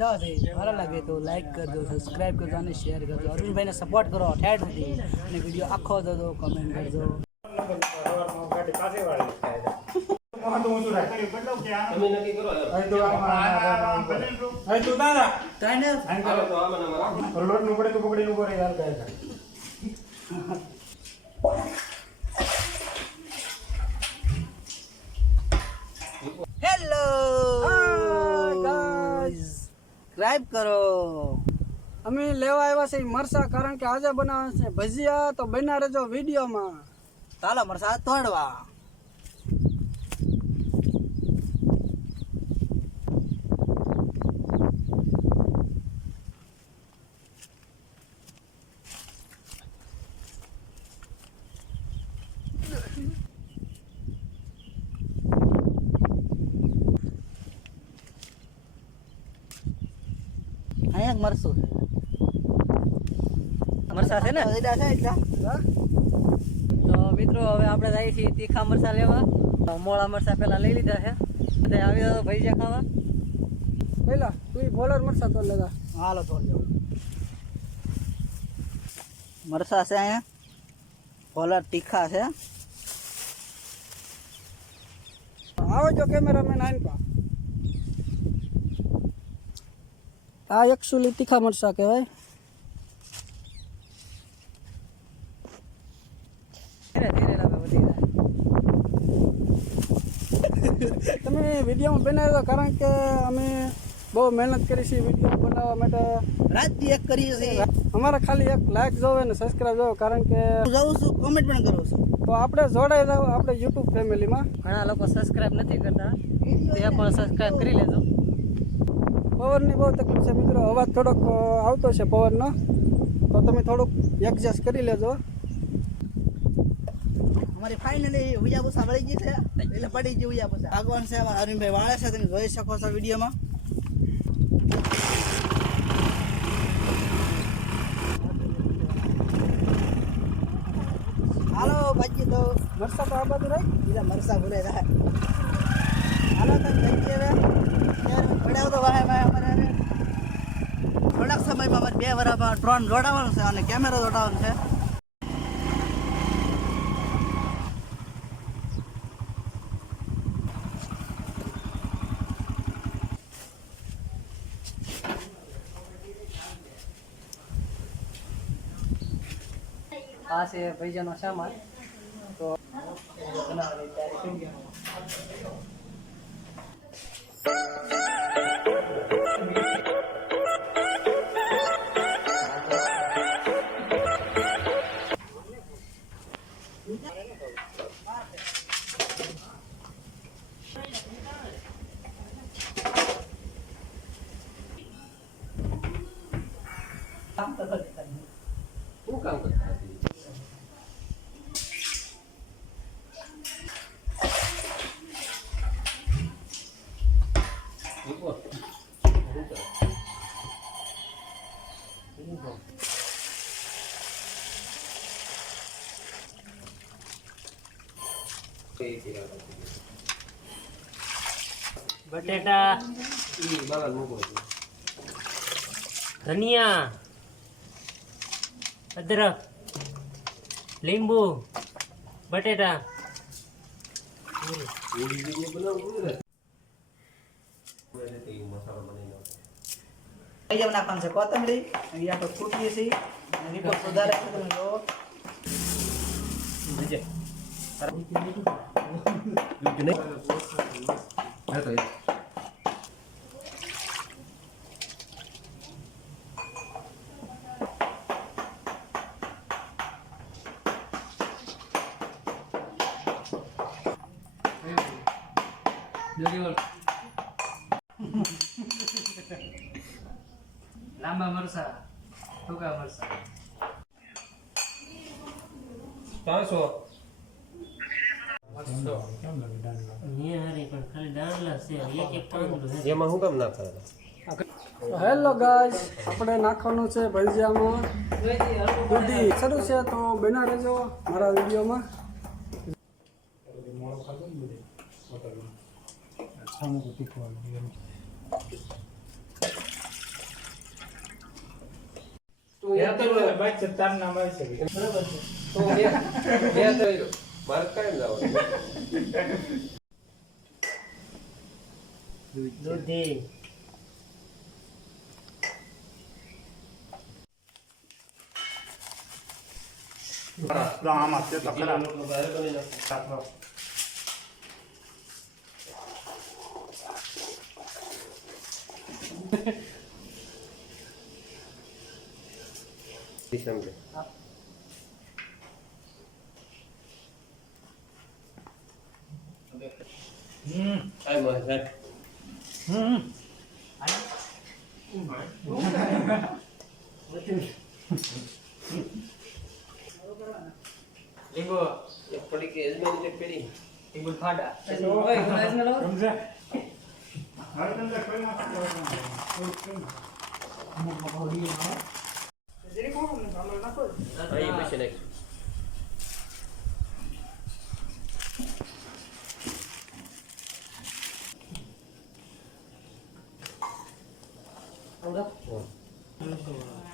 ખાધા હશે સારા લાગે તો લાઈક કરજો, સબસ્ક્રાઇબ કરજો અને શેર કરજો. અરવિંદભાઈને સપોર્ટ કરો ઠેઠ સુધી અને વિડીયો આખો જોજો, કમેન્ટ કરજો. હેલો ગાઈસ, સબસ્ક્રાઇબ કરો. અમે લેવા આવ્યા છે મરસા, કારણ કે આજે બનાવવા છે ભજીયા. તો બના રહેજો વિડીયોમાં. ચાલો મરસા તોડવા. અહીંયા મરસું છે, મરસા છે ને. તો મિત્રો હવે આપણે જઈએ છીએ તીખા મરસા લેવા. મોળા મરસા પેલા લઈ લીધા છે. આવી જાવ ભજીયા ખાવા. પેલા તું બોલર મરસા તો લેતા. હાલો તો જાવ. મરસા છે અહીંયા, બોલર તીખા છે. આવજો કેમેરામેન આઈન પા. આ એકચ્યુઅલી તીખા મરસા કહેવાય. તમે વિડીયોમાં બનાવ્યો કારણ કે અમે બહુ મહેનત કરી છે વિડીયો બનાવવા માટે. રાત એક કરીએ છીએ. અમારે ખાલી એક લાઈક જોવે ને સબસ્ક્રાઇબ જોવે, કારણ કે જાઉં છું કોમેન્ટ પણ કરું છું. તો આપણે જોડાઈ જાવ આપણે યુટ્યુબ ફેમિલીમાં. ઘણા લોકો સબસ્ક્રાઇબ નથી કરતા, તે પણ સબસ્ક્રાઇબ કરી લેજો. પવનની બહુ તકલીફ છે મિત્રો, અવાજ થોડોક આવતો છે પવનનો, તો તમે થોડુંક એડજસ્ટ કરી લેજો. અમારી ફાઇનલી ઉજાબુસા વળી ગઈ છે, એટલે પડી ગઈ ઉજાબુસા. ભગવાન છે અરવિંદભાઈ વાળે છે, તમે જોઈ શકો છો વિડીયોમાં. હાલો ભાજી તો મરસા તો આ બાજુ રહી બીજા મરસા ભૂલે જાય. હાલો તમે ભાજી હવે પડ્યા તો વાહે વાહે અમારે થોડાક સમયમાં અમારે 2 વર્ષમાં ડ્રોન જોડાવાનું છે અને કેમેરો જોડાવાનો છે. આ છે ભજીયાનો સામાન. તો બનાવવાની તૈયારી કરી. શું કામ કરતા? બટેટા, ધનિયા, અદરક, લીંબુ, બટેટા. નાખવાનું છે કોથમરી, અહીંયા તો ફૂટીએ છીએ અને રિપોર્ટ સુધારે છે. તમે જો લાંબા મરસા, ટૂંકા મરસા 500. એમાં શું કામ નાખતા? હેલો ગાઈસ, આપણે નાખવાનું છે ભજીયામાં દૂધી. શરૂ છે તો બના રહેજો મારા વિડીયોમાં. મારે કાંઈ જવાનું દૂધી આમાં છે તો ખરા સમજે આય મારે સાહેબ લીંબુ એક પડી કે એજમાની એક પેરી લીંબુ ખાડા અહીં પછી નાખ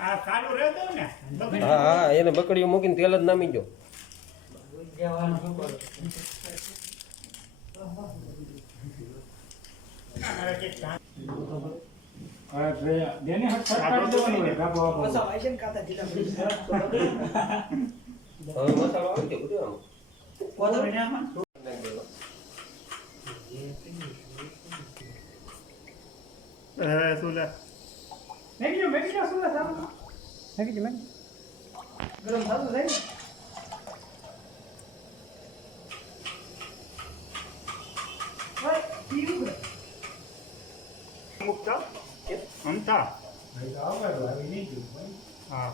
આ કાળું રહેતો ને હા હા એને બકડીઓ મૂકીને તેલ જ નામી ગયો હવે મસાલો આવી ગયો બધું આમ શું લે અમતા હા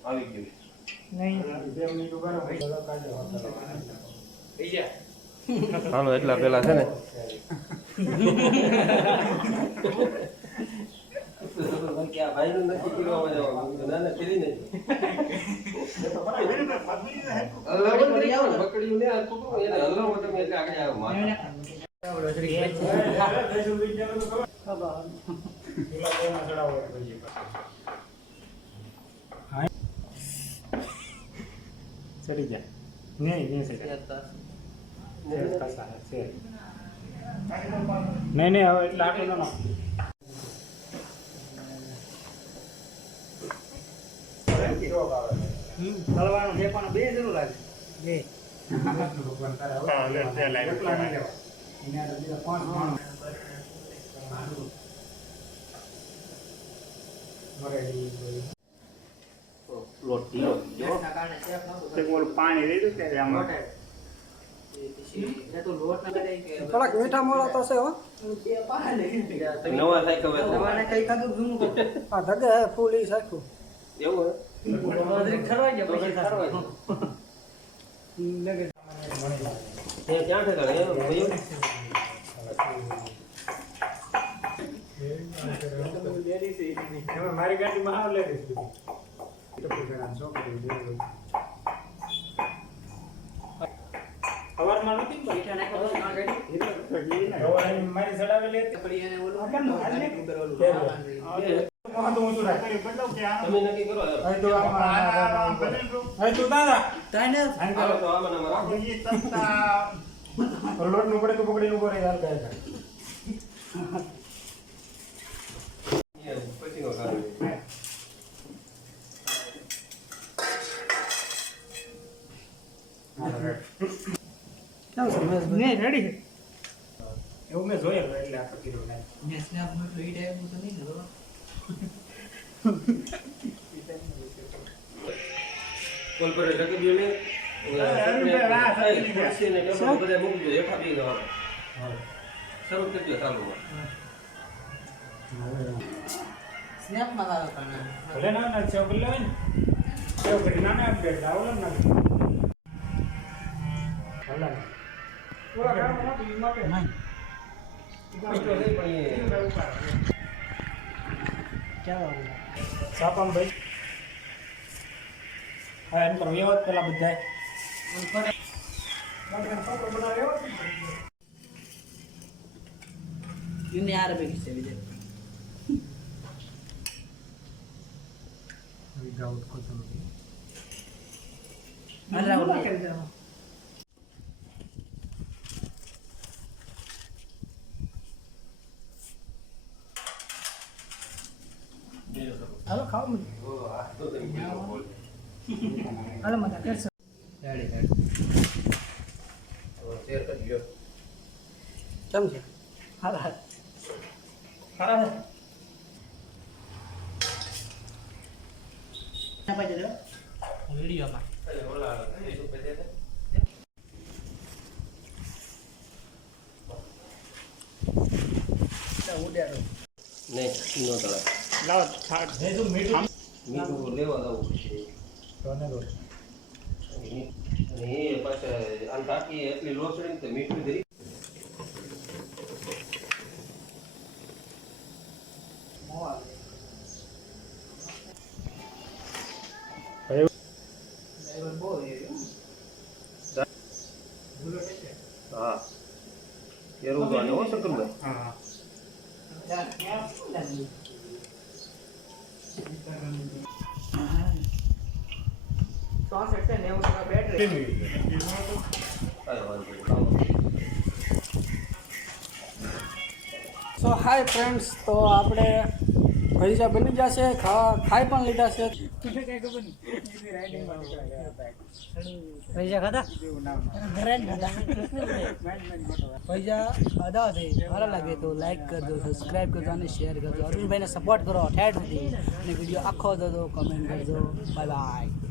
આવી ગયું હાલો એટલા પેલા છે ને ભાઈનું નથી પીવામાં જવાનું ના ના પીરી નહીં બકડીયું ને આ છોકરું એને હલવા તમે એટલે આગળ આવ્યો માથા ચડી જાય નહીં નહીં હવે એટલે આટલું ના હલવાનું ઠેકવાનું બે જરૂર લાગે બે લોટ પાણી રહી ત્યારે આમાં થોડાક મીઠા મોડા તો છે હો નવા થાય ખબર આ ધગે હે ફૂલ ઈ સાખું એવું ખરવાઈ ગયા હે ક્યાં ઠેકાણે ભાઈઓ મારી ગાડીમાં આવ લે સવારમાં નથી મારી ચડાવેલી તમે નક્કી કરો લોટ નું પડે તો પકડી ઉભો રહે હાલ કાય પછી નો સારું નહીં રેડી એવું મેં જોયેલું એટલે આ કીધું કોલ પર લખી દો ને બધા મૂકી દો એકા બી ગયો શરૂ કરી દો ચાલુ ભલે ના ના સેવ કરી લેવાય ને સેવ કરી ના ના અપડેટ આવલો ના ભલે સાપામ ભાઈ હા એમ કરો વ્યવહાર પેલા બધા ઇને આર બેકી છે વિજય વિધાઉટ કોથમરી અલ્લાહ ઓલા હાલો ખાવ મને હાલો મત કરશો શેર કરી લ્યો કેમ છે હાલો હાલો ના પાડે રે વિડિયોમાં ઓલા 30 રૂપિયા દે ઉડ્યારો નહીં નો તળા લાવ થાક મીઠું લેવા દઉં તને દો અને એ પાછા આમ ટાંકી એટલી લોસડી તો મીઠું દઈ હા એવું ગાને હો શકરભાઈ હા કાંઈ વાંધો નહીં ખાવા સો હાય ફ્રેન્ડ્સ તો આપણે ભજીયા બની જશે ખાઈ પણ લીધા છે પૈસા ખાધા પૈસા ખાધા છે સારા લાગે તો લાઈક કરજો સબસ્ક્રાઈબ કરજો અને શેર કરજો અરવિંદભાઈને સપોર્ટ કરો ઠેઠ સુધી અને વિડીયો આખો જોજો કમેન્ટ કરજો બાય બાય